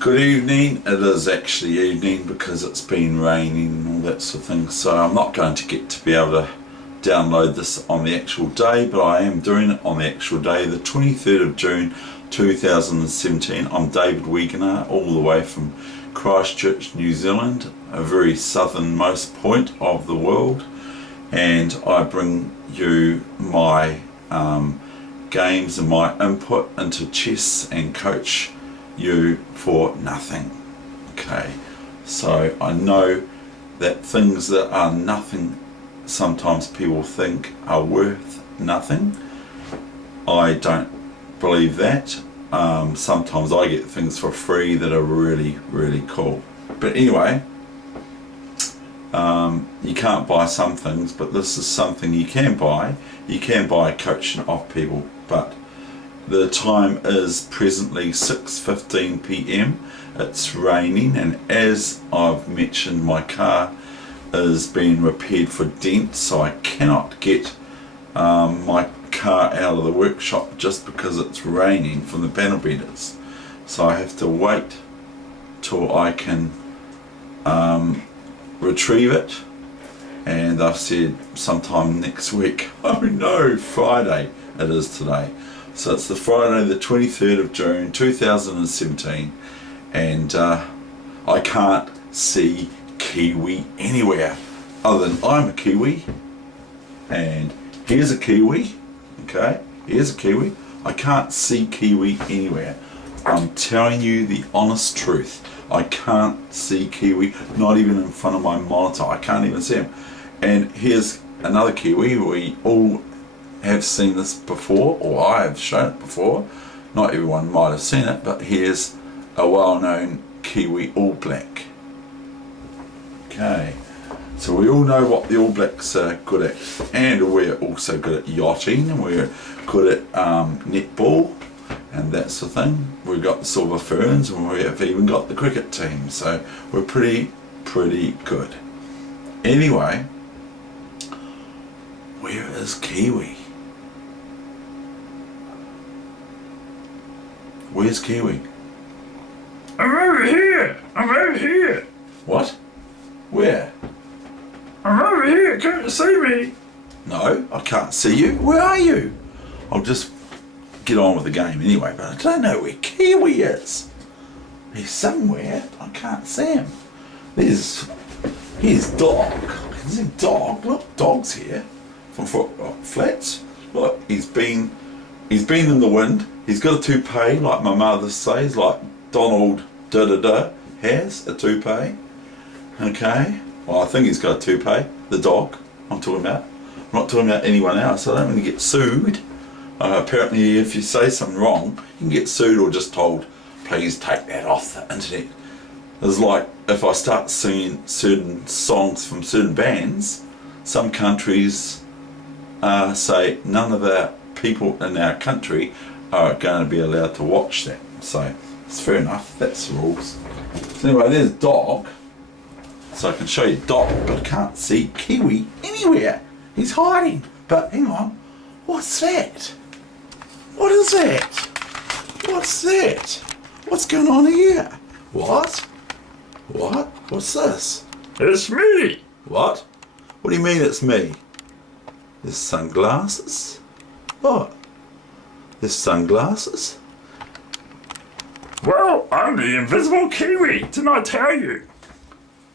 Good evening. It is actually evening because it's been raining and all that sort of thing, so I'm not going to get to be able to download this on the actual day, but I am doing it on the actual day, the 23rd of June 2017. I'm David Weegenaar, all the way from Christchurch, New Zealand, a very southernmost point of the world, and I bring you my games and my input into chess and coach you for nothing. Okay, so I know that things that are nothing sometimes people think are worth nothing. I don't believe that. Sometimes I get things for free that are really cool, but anyway, you can't buy some things, but this is something you can buy. You can buy coaching off people, but the time is presently 6:15 p.m. It's raining, and as I've mentioned, my car is being repaired for dents, so I cannot get my car out of the workshop just because it's raining from the panel beaters. So I have to wait till I can retrieve it, and I've said sometime next week. Oh no, Friday it is today. So it's the Friday the 23rd of June 2017, and I can't see Kiwi anywhere other than I'm a Kiwi, and here's a Kiwi. Okay, here's a Kiwi. I can't see Kiwi anywhere. I'm telling you the honest truth. I can't see Kiwi, not even in front of my monitor. I can't even see him. And here's another Kiwi. We all have seen this before, or I have shown it before. Not everyone might have seen it, but here's a well-known Kiwi All Black. Okay, so we all know what the All Blacks are good at, and we're also good at yachting, and we're good at netball and that sort of thing. We've got the Silver Ferns, and we have even got the cricket team, so we're pretty good. Anyway, where is Kiwi? Where's Kiwi? I'm over here! I'm over here! What? Where? I'm over here! Can't you see me? No, I can't see you. Where are you? I'll just get on with the game anyway, but I don't know where Kiwi is. He's somewhere. I can't see him. Here's Dog. I can see Dog. Look, Dog's here from Flats. Look, he's been in the wind. He's got a toupee, like my mother says, like Donald has a toupee. Okay, well, I think he's got a toupee, the dog I'm talking about. I'm not talking about anyone else. I don't want to get sued. Apparently, if you say something wrong, you can get sued or just told, please take that off the internet. It's like if I start singing certain songs from certain bands, some countries say none of our people in our country are going to be allowed to watch that. So it's fair enough, that's the rules. So anyway, there's Dog. So I can show you Dog, but I can't see Kiwi anywhere. He's hiding. But hang on, what's that? What is that? What's that? What's going on here? What? What? What's this? It's me! What? What do you mean it's me? There's sunglasses? What? There's sunglasses? Well, I'm the invisible Kiwi, didn't I tell you?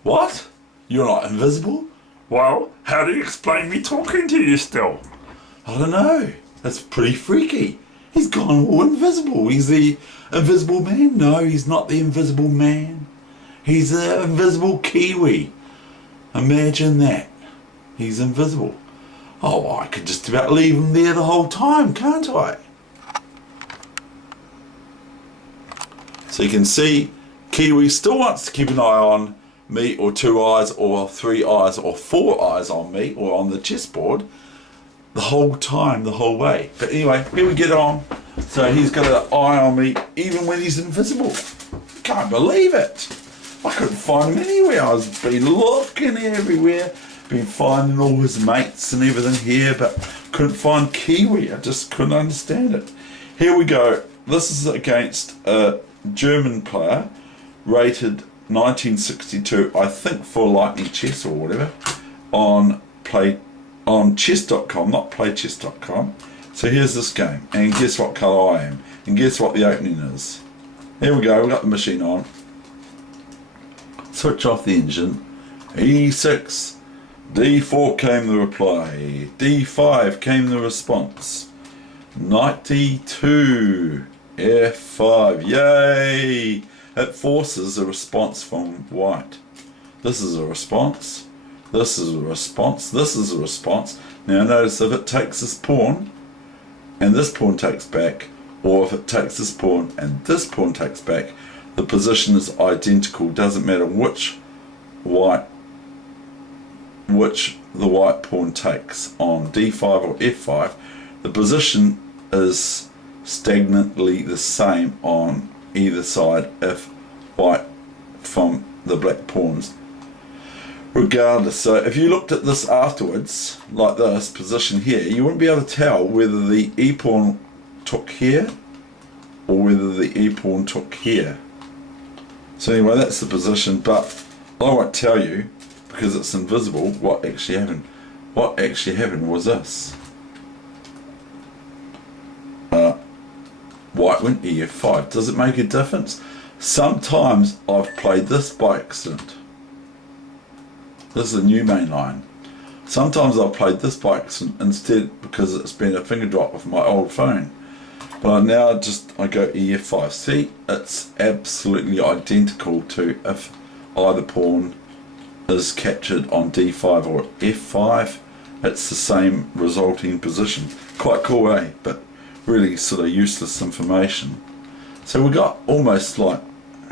What? You're not invisible? Well, how do you explain me talking to you still? I don't know. That's pretty freaky. He's gone all invisible. He's the invisible man? No, he's not the invisible man. He's the invisible Kiwi. Imagine that. He's invisible. Oh, I could just about leave him there the whole time, can't I? So you can see Kiwi still wants to keep an eye on me, or 2 eyes, or 3 eyes, or 4 eyes on me, or on the chessboard the whole time, the whole way. But anyway, here we get on. So he's got an eye on me even when he's invisible. Can't believe it. I couldn't find him anywhere. I've been looking everywhere, been finding all his mates and everything here, but couldn't find Kiwi. I just couldn't understand it. Here we go. This is against a German player rated 1962, I think, for Lightning Chess or whatever, on chess.com, not playchess.com. So here's this game, and guess what colour I am, and guess what the opening is. Here we go, we've got the machine on. Switch off the engine. E6, D4 came the reply, D5 came the response, Knight D2, F5, yay! It forces a response from white. This is a response, this is a response, this is a response. Now notice if it takes this pawn, and this pawn takes back, or if it takes this pawn and this pawn takes back, the position is identical. Doesn't matter which the white pawn takes on D5 or F5, the position is stagnantly the same on either side if white from the black pawns, regardless. So if you looked at this afterwards, like this position here, you wouldn't be able to tell whether the E pawn took here or whether the E pawn took here. So anyway, that's the position, but I won't tell you because it's invisible what actually happened. What actually happened was this. White went EF5. Does it make a difference? Sometimes I've played this by accident. This is a new main line. Sometimes I've played this by accident instead because it's been a finger drop with my old phone. But I go EF5. See, it's absolutely identical to if either pawn is captured on D5 or F5. It's the same resulting position. Quite cool, eh? But really sort of useless information. So we got almost like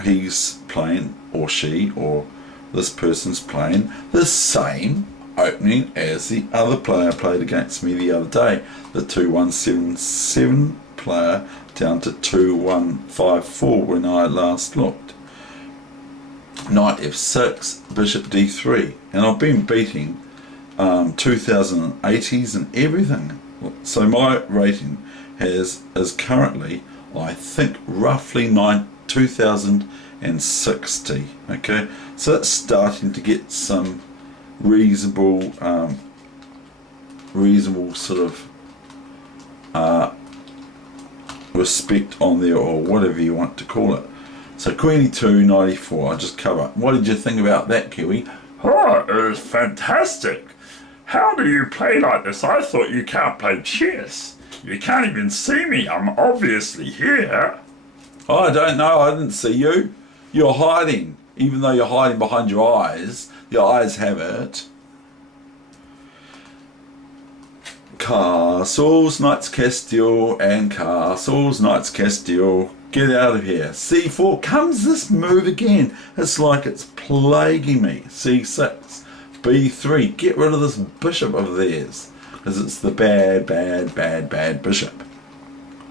he's playing, or she, or this person's playing the same opening as the other player played against me the other day. The 2177 player down to 2154 when I last looked. Knight F6, Bishop D3, and I've been beating 2080s and everything. So my rating is currently, I think, roughly 2060. Okay, so that's starting to get some reasonable sort of respect on there, or whatever you want to call it. So Queen E2, 94, I just cover. What did you think about that, Kiwi? Oh, it was fantastic. How do you play like this? I thought you can't play chess. You can't even see me. I'm obviously here. Oh, I don't know. I didn't see you. You're hiding. Even though you're hiding behind your eyes. Your eyes have it. Castles, Knights, Castile, and castles, Knights, Castile. Get out of here. C4. Comes this move again. It's like it's plaguing me. C6. B3. Get rid of this bishop of theirs. Because it's the bad bishop.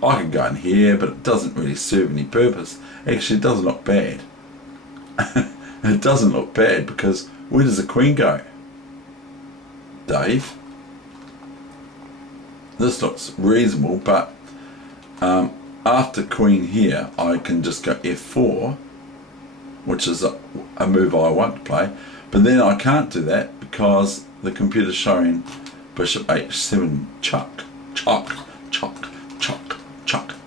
I can go in here, but it doesn't really serve any purpose. Actually, it doesn't look bad. It doesn't look bad because where does the queen go? Dave? This looks reasonable, but after queen here, I can just go F4, which is a move I want to play. But then I can't do that because the computer's showing Bishop H7, chuck,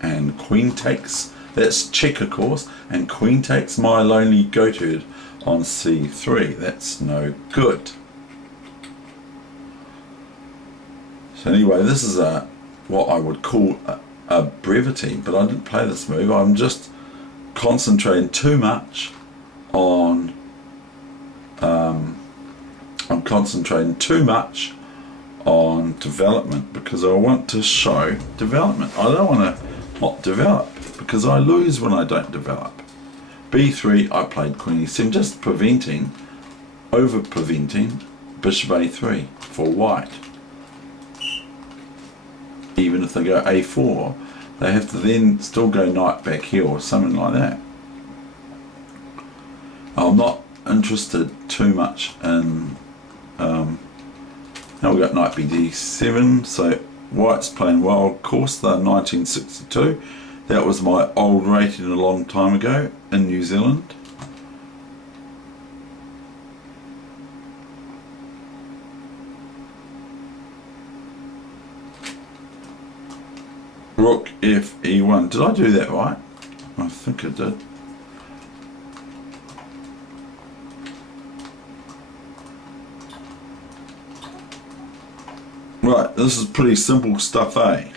and queen takes. That's check, of course, and queen takes. My lonely goatherd on C3. That's no good. So anyway, this is what I would call a brevity, but I didn't play this move. I'm just concentrating too much on. I'm concentrating too much on development because I want to show development. I don't want to not develop because I lose when I don't develop. B3, I played Queen E7, just preventing Bishop A3 for white. Even if they go A4, they have to then still go knight back here or something like that. I'm not interested too much in now we've got knight BD7, so white's playing well. Of course, they're 1962. That was my old rating a long time ago in New Zealand. rook f e1. Did I do that right? I think I did. Right, this is pretty simple stuff, eh?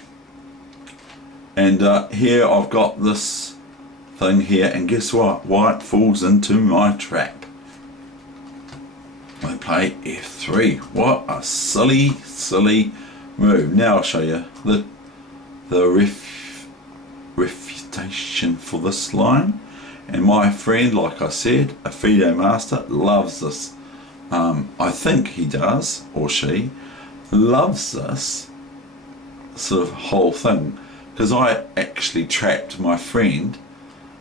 And here I've got this thing here, and guess what? White falls into my trap. I play f3. What a silly, silly move. Now I'll show you the refutation for this line. And my friend, like I said, a FIDE master, loves this. I think he does, or she, loves this sort of whole thing. Because I actually trapped my friend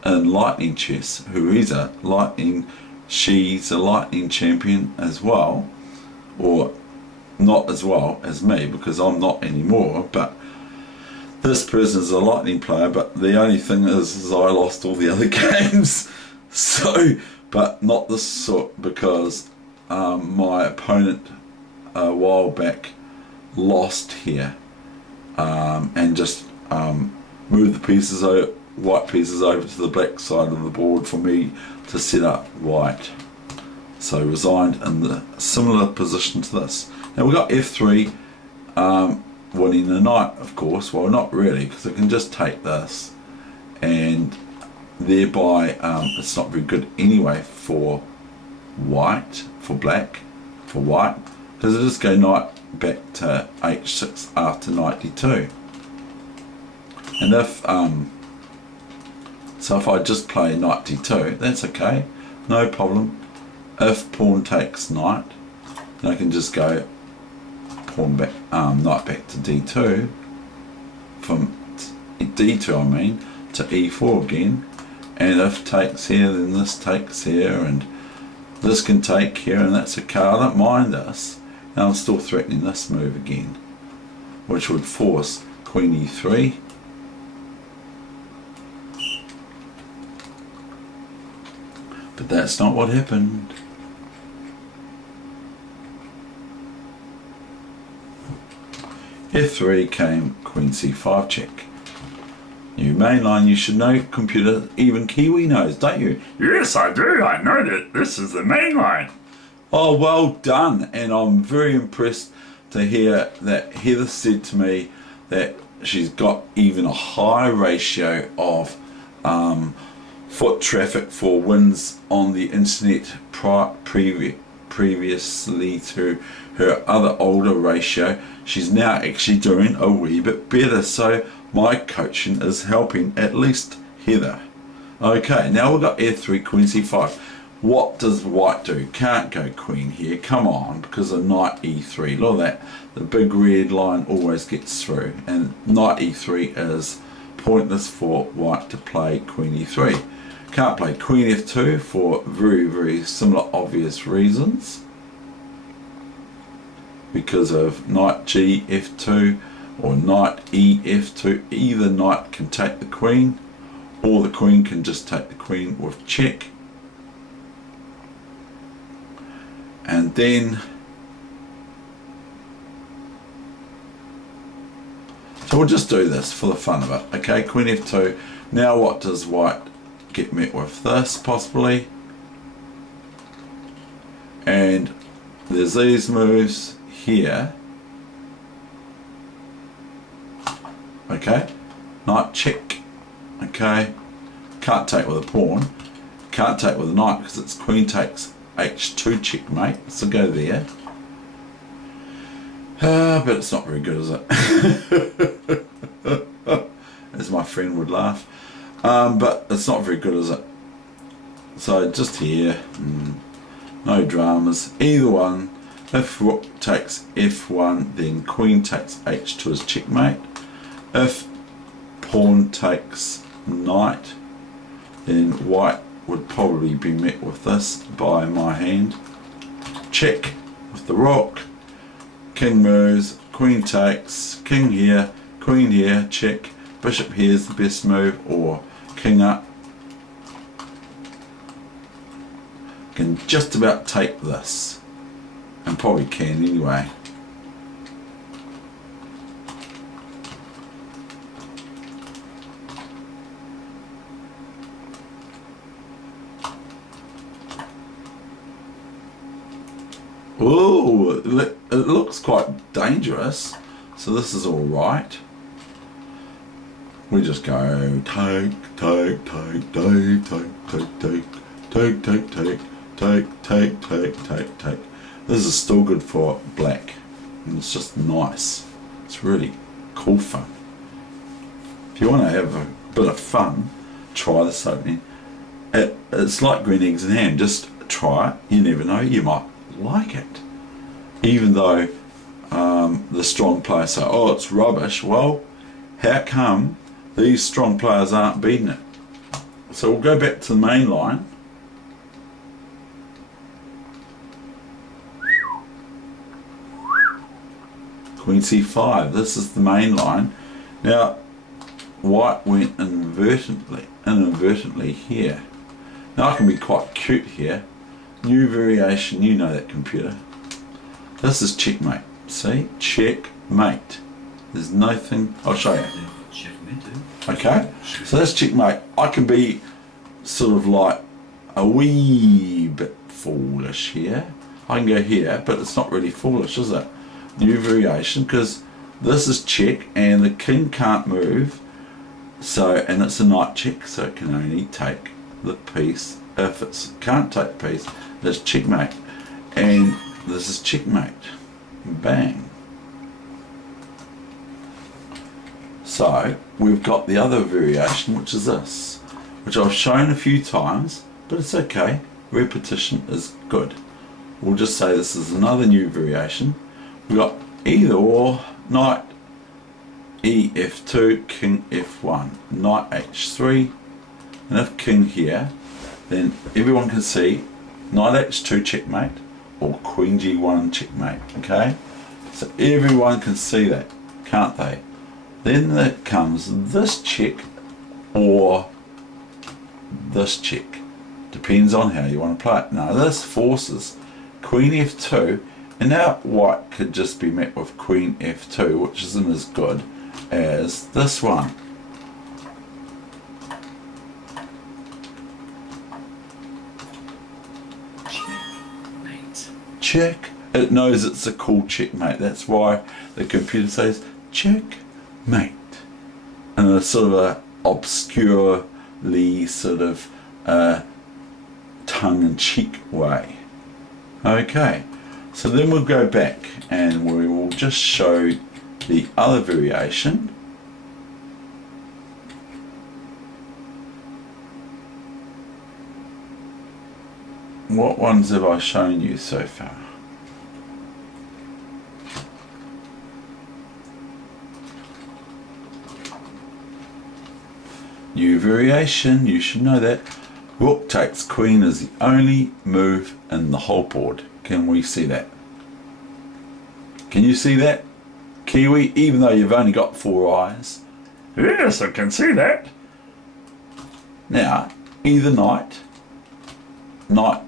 in lightning chess, who is a lightning, she's a lightning champion as well, or not as well as me, because I'm not anymore, but this person is a lightning player, but the only thing is I lost all the other games. So, but not this sort, because my opponent a while back lost here, and just moved the pieces, white pieces over to the black side of the board for me to set up white. So resigned in the similar position to this. Now we've got f3, winning the knight, of course. Well, not really, because it can just take this, and thereby it's not very good anyway for white, for black, for white, because it just go knight back to h6 after knight d2. And if so if I just play knight d2, that's okay, no problem. If pawn takes knight, then I can just go pawn back, knight back to d2, from d2 I mean, to e4 again. And if takes here, then this takes here, and this can take here, and that's okay. I don't mind this, and I'm still threatening this move again, which would force queen e3. But that's not what happened. f3 came queen c5 check. New main line, you should know, computer, even Kiwi knows, don't you? Yes, I do. I know that this is the main line. Oh, well done. And I'm very impressed to hear that Heather said to me that she's got even a high ratio of foot traffic for wins on the internet previously to her other older ratio. She's now actually doing a wee bit better, so my coaching is helping at least Heather. Okay, now we've got f3, queen c5. What does white do? Can't go queen here, come on, because of knight e3. Look at that, the big red line always gets through, and knight e3 is pointless for white to play queen e3. Can't play queen f2 for very, very similar obvious reasons, because of knight g f2 or knight e f2. Either knight can take the queen, or the queen can just take the queen with check. And then, so we'll just do this for the fun of it. Okay, queen f2. Now what does white get met with? This possibly, and there's these moves here. Okay, knight check. Okay, can't take with a pawn, can't take with a knight because it's queen takes h2 checkmate, so go there. But it's not very good, is it? As my friend would laugh. But it's not very good, is it? So just here, no dramas. Either one. If rook takes f1, then queen takes h2 as checkmate. If pawn takes knight, then white would probably be met with this by my hand. Check with the rook. King moves, queen takes, king here, queen here, check. Bishop here is the best move, or king up. Can just about take this, and probably can anyway. Oh, it looks quite dangerous. So this is all right. We just go take, take, take, take, take, take, take, take, take, take, take, take, take, take. This is still good for black. And it's just nice. It's really cool fun. If you want to have a bit of fun, try this opening. It's like green eggs and ham. Just try it. You never know. You might like it. Even though the strong players say, oh, it's rubbish. Well, how come these strong players aren't beating it? So we'll go back to the main line. Queen c5. This is the main line. Now, white went inadvertently here. Now I can be quite cute here. New variation, you know that, computer. This is checkmate. See? Checkmate. There's nothing. I'll show you. Okay? So that's checkmate. I can be sort of like a wee bit foolish here. I can go here, but it's not really foolish, is it? New variation, because this is check and the king can't move. So, and it's a knight check, so it can only take the piece. If it can't take the piece, it's checkmate. And this is checkmate. Bang. So we've got the other variation, which is this, which I've shown a few times, but it's okay. Repetition is good. We'll just say this is another new variation. We've got either or, knight ef2, king f1, knight h3, and if king here, then everyone can see knight h2 checkmate or queen g1 checkmate, okay? So everyone can see that, can't they? Then there comes this check or this check. Depends on how you want to play it. Now this forces queen f2, and now white could just be met with queen f2, which isn't as good as this one. Check. It knows it's a cool checkmate. That's why the computer says checkmate in a sort of a obscurely sort of tongue-in-cheek way. Okay, so then we'll go back and we will just show the other variation. What ones have I shown you so far? New variation, you should know that. Rook takes queen is the only move in the whole board. Can we see that? Can you see that, Kiwi, even though you've only got 4 eyes? Yes, I can see that. Now, either knight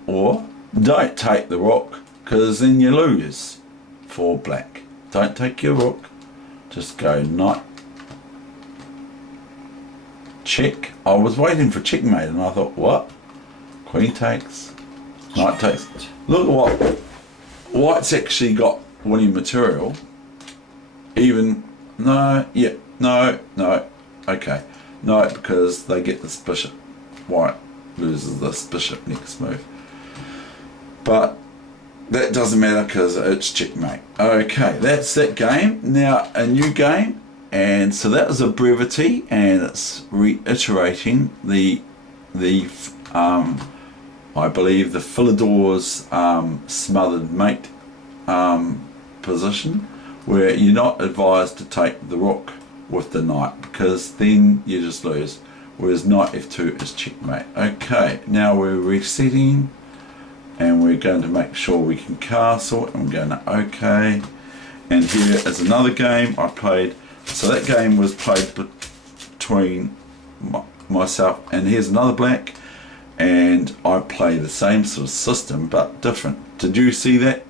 or don't take the rook, because then you lose for black. Don't take your rook, just go knight check. I was waiting for checkmate and I thought, what? Queen takes, knight takes. Look at what white's actually got winning material. Even, no, yeah, no, okay. No, because they get this bishop. White loses this bishop next move. But that doesn't matter because it's checkmate. Okay, that's that game. Now a new game, and so that was a brevity, and it's reiterating the I believe the Philidor's smothered mate position, where you're not advised to take the rook with the knight because then you just lose, whereas knight f2 is checkmate. Okay, now we're resetting and we're going to make sure we can castle, and we're going to okay. And here is another game I played. So that game was played between myself, and here's another black, and I play the same sort of system but different. Did you see that?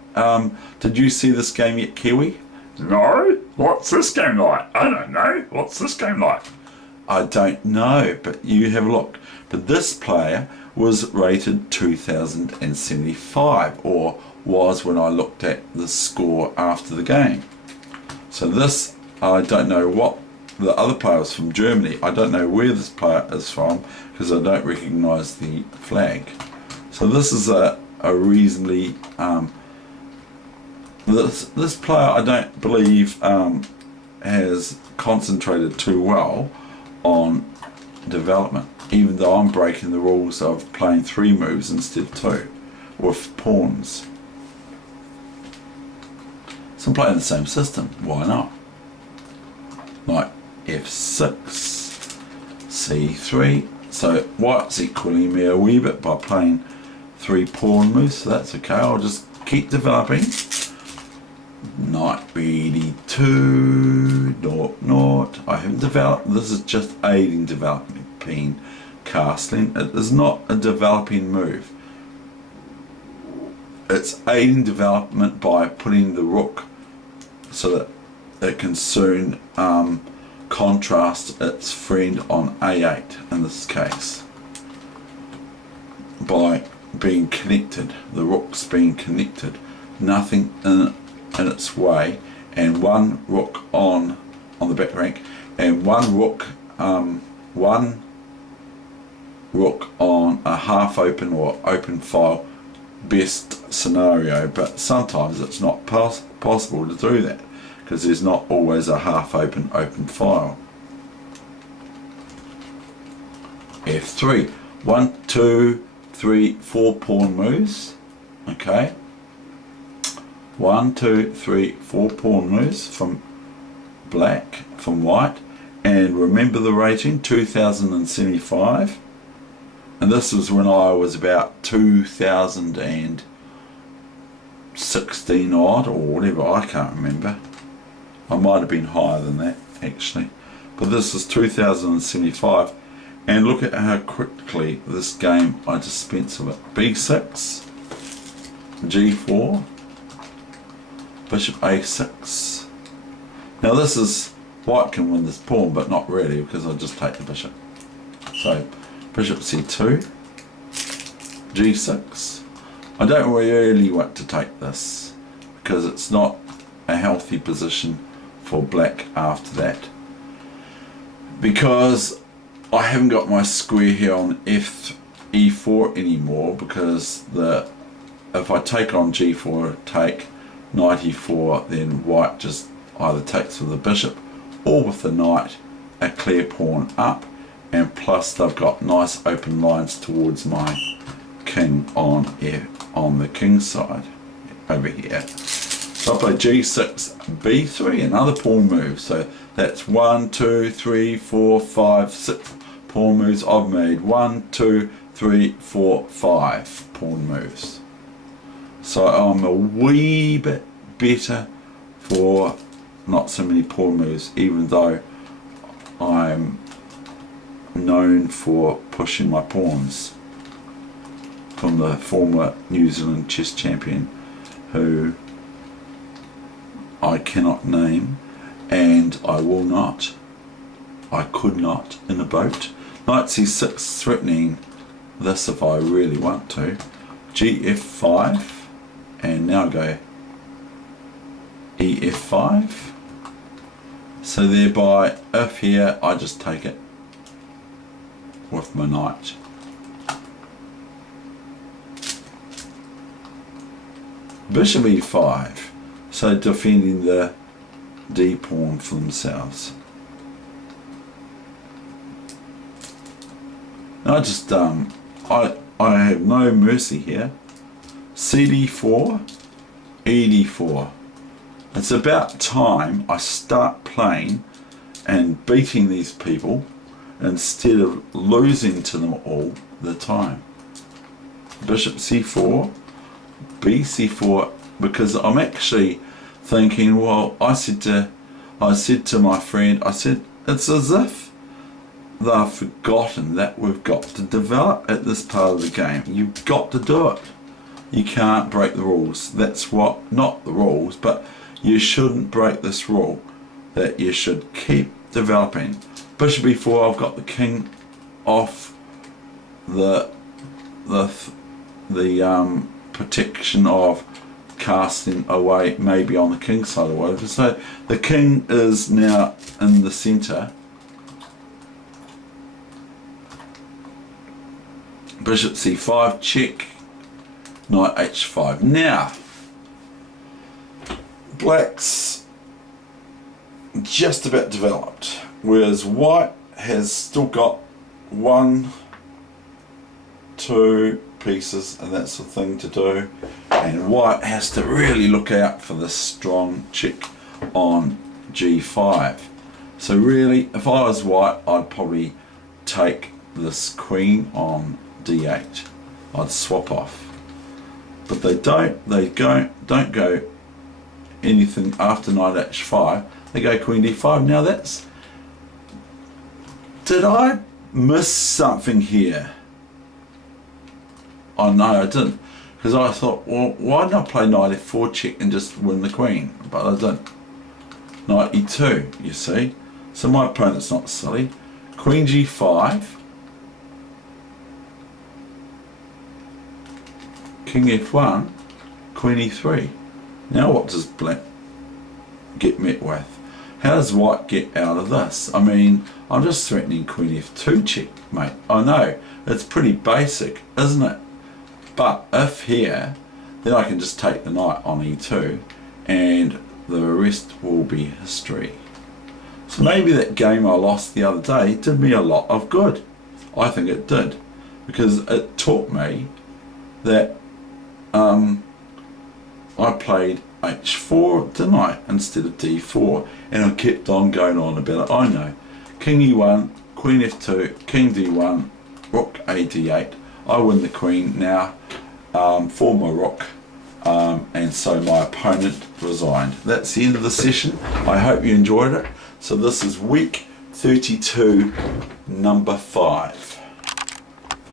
Did you see this game yet, Kiwi? No? What's this game like? I don't know. What's this game like? I don't know, but you have a look. But this player was rated 2075 or was when I looked at the score after the game. So this, I don't know what the other player was from Germany. I don't know where this player is from because I don't recognise the flag. So this is a reasonably this player I don't believe has concentrated too well on development, even though I'm breaking the rules of playing 3 moves instead of 2 with pawns. So I'm playing the same system, why not? Like f6, c3, so white's equaling me a wee bit by playing 3 pawn moves, so that's okay. I'll just keep developing. Knight bd2, naught. I haven't developed. This is just aiding developing castling. It is not a developing move. It's aiding development by putting the rook so that it can soon contrast its friend on a8 in this case, by being connected, the rook's being connected, nothing in its way, and one rook on the back rank, and one rook on a half open or open file, best scenario, but sometimes it's not possible to do that because there's not always a half open file. f3, 1 2 3 4 pawn moves. Okay, 1 2 3 4 pawn moves from black, from white, and remember the rating, 2075, and this was when I was about 2016 odd or whatever, I can't remember. I might have been higher than that actually, but this is 2075, and look at how quickly this game I dispense of it. b6, g4, bishop a6. Now this is, white can win this pawn, but not really because I just take the bishop. So bishop c2, g6. I don't really want to take this because it's not a healthy position for black after that, because I haven't got my square here on e4 anymore, because if I take on g4, take knight e4, then white just either takes with the bishop or with the knight a clear pawn up, and plus they've got nice open lines towards my king on the king side over here. So I play g6, b3, another pawn move. So that's 1 2 3 4 5 6 pawn moves I've made. 1 2 3 4 5 pawn moves. So I'm a wee bit better for not so many pawn moves, even though I'm known for pushing my pawns, from the former New Zealand chess champion, who I cannot name, and I will not. I could not in a boat. Knight c6, threatening this if I really want to. gf5, and now go ef5. So thereby, if here, I just take it with my knight. Bishop e5, so defending the d pawn for themselves. I just I have no mercy here. cd4, ed4. It's about time I start playing and beating these people instead of losing to them all the time. Bishop c4, bc4, because I'm actually thinking, well, I said to my friend, I said, it's as if they've forgotten that we've got to develop at this part of the game. You've got to do it. You can't break the rules. That's what, not the rules, but you shouldn't break this rule, that you should keep developing. Bishop e4, I've got the king off the protection of casting away maybe on the king side or whatever. So the king is now in the centre. Bishop c5, check, knight h5. Now, black's just about developed, whereas white has still got 1, 2 pieces and that sort of thing to do, and white has to really look out for this strong check on g5. So really, if I was white, I'd probably take this queen on d8. I'd swap off, but they don't go anything after knight h5. They go queen d5. Now that's, did I miss something here? Oh no, I didn't, because I thought, well, why not play knight f4 check and just win the queen? But I didn't. Knight e2, you see. So my opponent's not silly. Queen g5, king f1, queen e3. Now what does black get met with? How does white get out of this? I mean, I'm just threatening queen f2 check, mate. I know, it's pretty basic, isn't it? But if here, then I can just take the knight on e2 and the rest will be history. So maybe that game I lost the other day did me a lot of good. I think it did, because it taught me that I played h4, didn't I, instead of d4, and I kept on going on about it. I know, king e1, queen f2, king d1, rook a d8. I win the queen now for my rook, and so my opponent resigned. That's the end of the session. I hope you enjoyed it. So this is week 32, number 5.